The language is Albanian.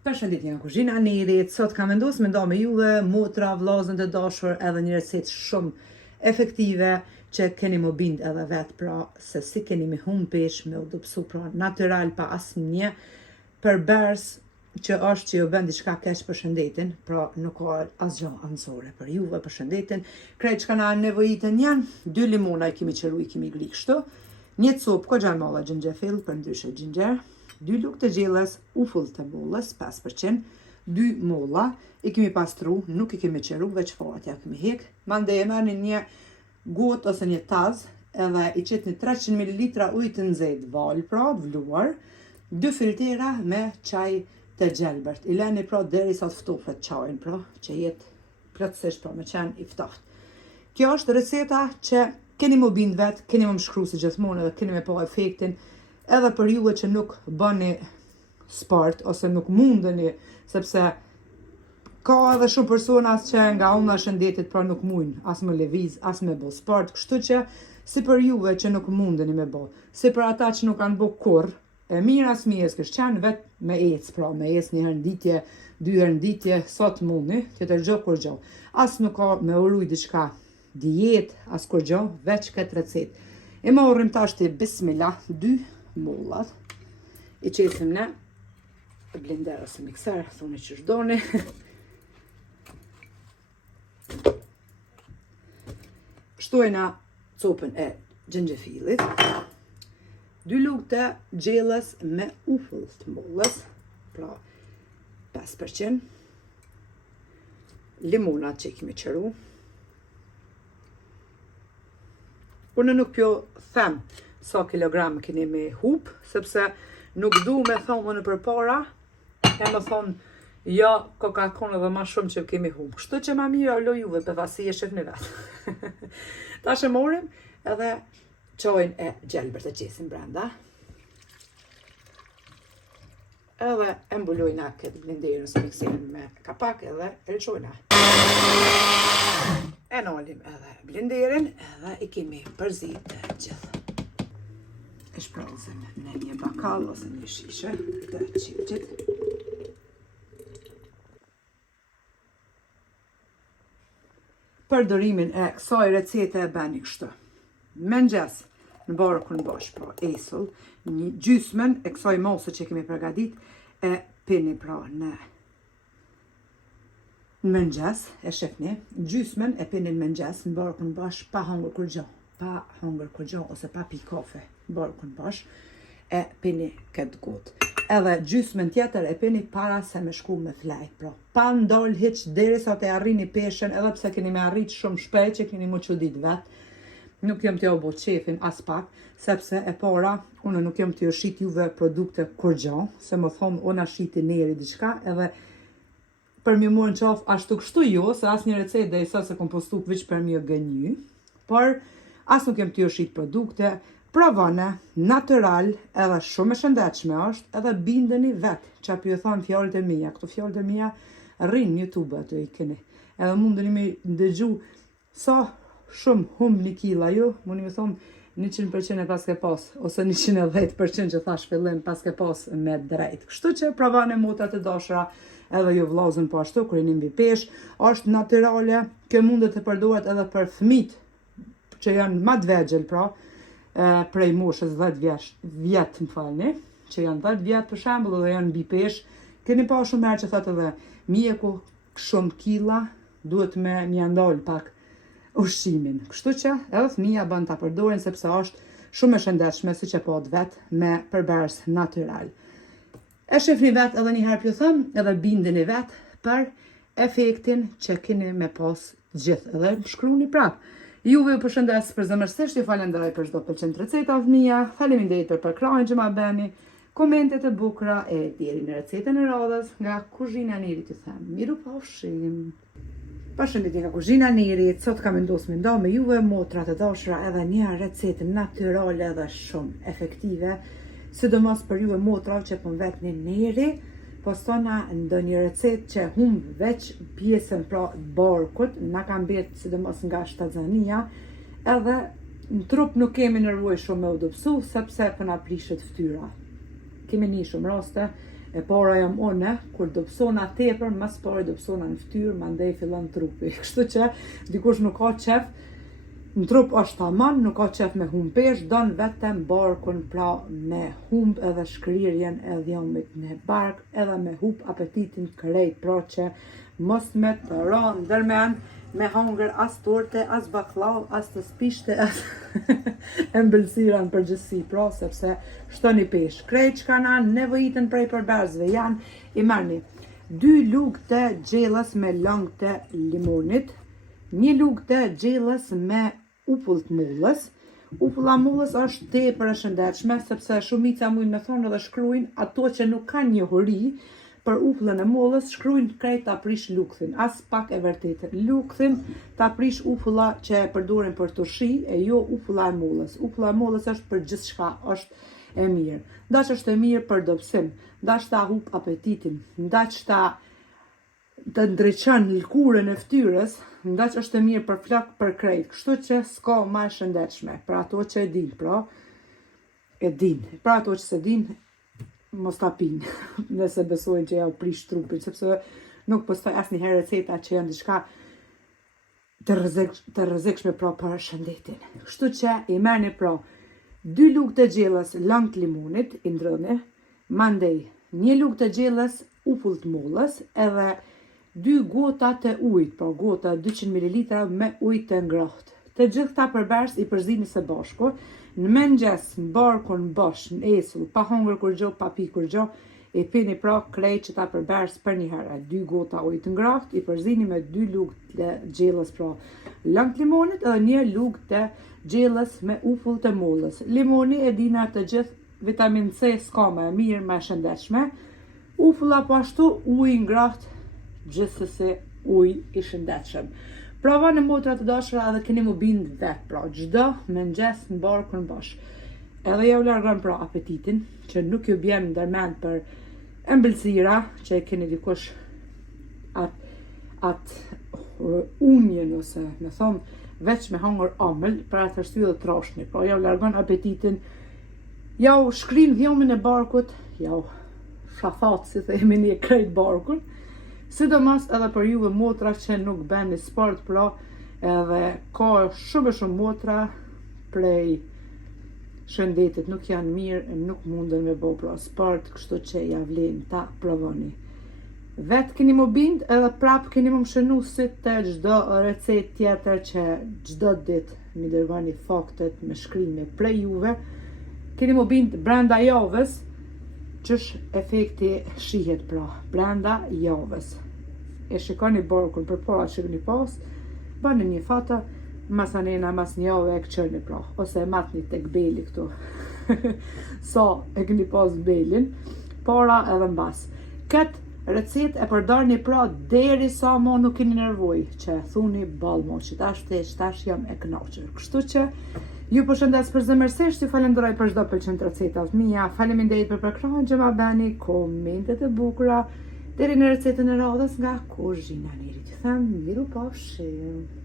Përshëndetje nga kuzhina e Nerit. Sot kam vendosur me nda me juve motra, vllazën të dashur, edhe një recetë shumë efektive që keni më bind edhe vetë, pra se si keni me hum pesh me udhëpsu, pra natyral pa asnjë përbers që është që ju bën diçka keq për shëndetin, pra nuk ka asgjë anësore për juve për shëndetin. Krejt që na nevojitën janë 2 limona i kemi qeru, i kemi gli kështu, një copë kogja molla xhenxhefil për ndryshe xhenxher, 2 lugë të gjellës, ufull të bollës 5%, 2 molla, i kemi pastru, nuk i kemi qeru, veç farat ja kemi hek. Mandej e merrni një gotë ose një taz, edhe i qetni 300 ml ujë të nxehtë val, pra vluar, 2 filtera me çaj të gjelbërt. I leni pra derisa të ftofet çajin, pra që jetë plotësisht pra me qenë i ftoftë. Kjo është reseta që keni më bind vetë, keni më shkru si gjithmonë edhe keni me pa efektin, edhe për juve që nuk bëni sport ose nuk mundeni, sepse ka edhe shumë persona që nga ona shëndetit pra nuk mundin as me lëviz, as me bë sport, kështu që si për juve që nuk mundeni me bë, si për ata që nuk kanë bë kurrë, e mirë as mirë s'kesh qenë vetë me ec, pra me ec një herë në ditje, 2 herë në ditje, sa të mundi, tjetër gjë kur gjë. As nuk ka me uruj diçka dietë, as kur gjë, veç këtë recetë. E morrim tash të bismillah 2 mollat, i qesim në blender ose mikser, thoni që shdoni. Shtojna copën e xhenxhefilit, 2 lugë të gjellës me ufull të mollës, pra 5%, limonat që i kemi qeru. Unë nuk jo them sa kilogram keni me hup, sepse nuk du me thonë në përpara, e me thonë, ja, ka konë edhe ma shumë që kemi hup. Kështu që ma mirë allo juve për vasi e shef në vetë. Ta shë morim edhe qojnë e gjelbër të qesim brenda. Edhe e mbulojna këtë blenderën së mikserin me kapak edhe e qojna. E nalim edhe blenderin edhe i kemi përzit të gjithë. E shprozim në një bakal ose një shishe të qipqit. Përdorimin e kësaj recete e bani kështu. Mëngjes në barkun bash, pra esull, një gjysmën e kësaj mose që kemi përgadit e pini pra në mëngjes, e shefni, gjysmën e pini në mëngjes në barkun bash pa hangër kur gjë. Pa hangër kur gjë ose pa pi kafe, barkun bash, e pini këtë gotë. Edhe gjysmën tjetër e pini para se me shku me flajt, pra. Pa ndal hiq derisa të arrini peshen, edhe pse keni me arrit shumë shpejt që keni më çudit vetë. Nuk jam t'ja u bo qefin as pak, sepse e para, unë nuk jam t'ju shit juve produkte kur gjë, se më thonë ona shiti neri diçka, edhe për mi morën qaf ashtu kështu jo, se as një recet dhe i sa se kom postu veç për mi gënyu, por as nuk jem t'ju shit produkte, provane, natural, edhe shumë e shëndetshme është, edhe bindeni vetë, që api ju thonë fjallët e mija. Këto fjallët e mija rrinë në YouTube atë i keni. Edhe mundeni me ndëgju sa shumë hum një kila ju, mundi me thonë 100% e pas ke pas, ose 110% që thash fillim pas ke pas me drejt. Kështu që provane motat e dashura, edhe ju vllazën po ashtu, kur jeni mbi pesh, është natyrale, kjo mundet të përdoret edhe për fëmit që janë ma të vegjël, pra, prej moshës 10 vjet, më falni, që janë 10 vjet për shembull dhe janë mbi pesh, keni pa shumë herë që thotë edhe mjeku shumë killa, duhet me ndal pak ushqimin. Kështu që edhe fëmija bën ta përdorin sepse është shumë e shëndetshme, siç e pat vetë me përbers natyral. E shifni vetë edhe një herë pju thëm, edhe bindeni vetë për efektin që keni me pas gjithë, edhe shkruni prapë. Juve ju përshëndes për zëmërsisht, ju falenderoj për çdo pëlqen recetat mia, faleminderit për përkrahjen që ma bëni, komentet e bukura e deri në recetën e radhës nga kuzhina e Nerit, ju them, miru pafshim. Përshëndetje nga kuzhina e Nerit, sot kam vendosur me nda me juve motrat e dashura edhe një recetë natyrale edhe shumë efektive, sidomos për juve motra që po vetni Neri, postona ndonjë recetë që humb veç pjesën pra barkut, na ka mbet sidomos nga shtazania, edhe në trup nuk kemi nevojë shumë me udhëpsu, sepse po na prishet fytyra. Kemi një shumë raste E para jam une, kur do psona tepër, mas pari do psona në fytyrë, mandej fillon trupi. Kështu që dikush nuk ka qef, në trup është tamam, nuk ka qef me humb pesh, don vetëm barkun, pra me humb edhe shkrirjen e dhjomit në bark, edhe me humb apetitin krejt, pra që mos me të ra ndërmend me hangër as torte, as baklav, as të spishte, as ëmbëlsira në përgjithësi, pra sepse shtoni pesh. Krejt që kanë nevojitën prej përberzve janë, i marrni 2 lugë të gjellës me lang të limonit, 1 lugë të gjellës me upull të mullës. Upulla mullës është tepër e shëndetshme, sepse shumica mujnë me thonë edhe shkruajnë ato që nuk kanë njohuri për upullën e mullës, shkruajnë krejt ta prish lukthin, as pak e vërtetë. Lukthin ta prish upulla që e përdoren për turshi, e jo upulla e mullës. Upulla e mullës është për gjithçka, është e mirë. Ndaç është e mirë për dobësim, ndaç ta humb apetitin, ndaç ta të ndriçon lëkurën e fytyrës, ndaç është e mirë për flok, për krejt. Kështu që s'ka më e shëndetshme për ato që e din, pra e din. Për ato që se din, mos ta pinë, nëse besojnë që ja u prish trupin, sepse nuk postoj asnjëherë receta që janë diçka të rrezikshme pra për shëndetin. Kështu që i merrni pra 2 lugë të gjellës lang të limonit, i ndrëni, mandej 1 lugë të gjellës upull të mullës, edhe 2 gota të ujit, pra gota 200 ml me ujë të ngrohtë. Të gjitha përbars i përzini së bashku, në mëngjes, në barkun bosh, në esull, pa hongër kur gjo, pa pi kur gjo, e pini pra krejt që ta përbars për një herë. 2 gota ujë të ngrohtë, i përzini me 2 lugë të gjellës pra lang të limonit, edhe 1 lugë të gjellës me upull të mullës. Limoni e dina të gjithë vitamin C s'ka më e mirë, më e shëndetshme. Upulla po ashtu ujë ngrohtë, gjithsesi ujë i shëndetshëm. Provani motra të dashura edhe keni mu bind vetë, pra çdo mëngjes në barkun bosh. Edhe ja u largon pra apetitin, që nuk ju bjen ndërmend për ëmbëlsira, që e keni dikush atë unjen ose me thonë veç me hangër omël, për atë arsye dhe trashni, pra ja u largon apetitin, ja u shkrin dhjomin e barkut, ja u shafat, si themi një krejt barkun, sidomos edhe për juve motra që nuk bëni sport, pra edhe ka shumë motra prej shëndetit nuk janë mirë, nuk munden me bo pra sport, kështu që ja vlen ta provoni. Vetë keni mu bind edhe prap keni mu mshënu si të gjdo recet tjetër që gjdo dit mi dërgoni faktet me shkrime prej juve, keni mu bind brenda javës, qësh efekti shihet pra, brenda javës. E shikoni barkun për para që këni pas, bëni një fata, mas anena, mas një javë e këqërni pra, ose e matni tek beli këtu, sa e këni pas belin, para edhe mbas. Këtë recet e përdarni pra deri sa mo nuk keni nervoj, që thuni balmo, që tash jam e kënaqur. Kështu që ju përshëndes për zemërsisht, ju falenderoj për çdo pëlqen recetat mia. Faleminderit për ekranin që ma bëni, komentet e bukura, deri në recetën e radhës nga kuzhina Nerit. Ju them miru pafshim.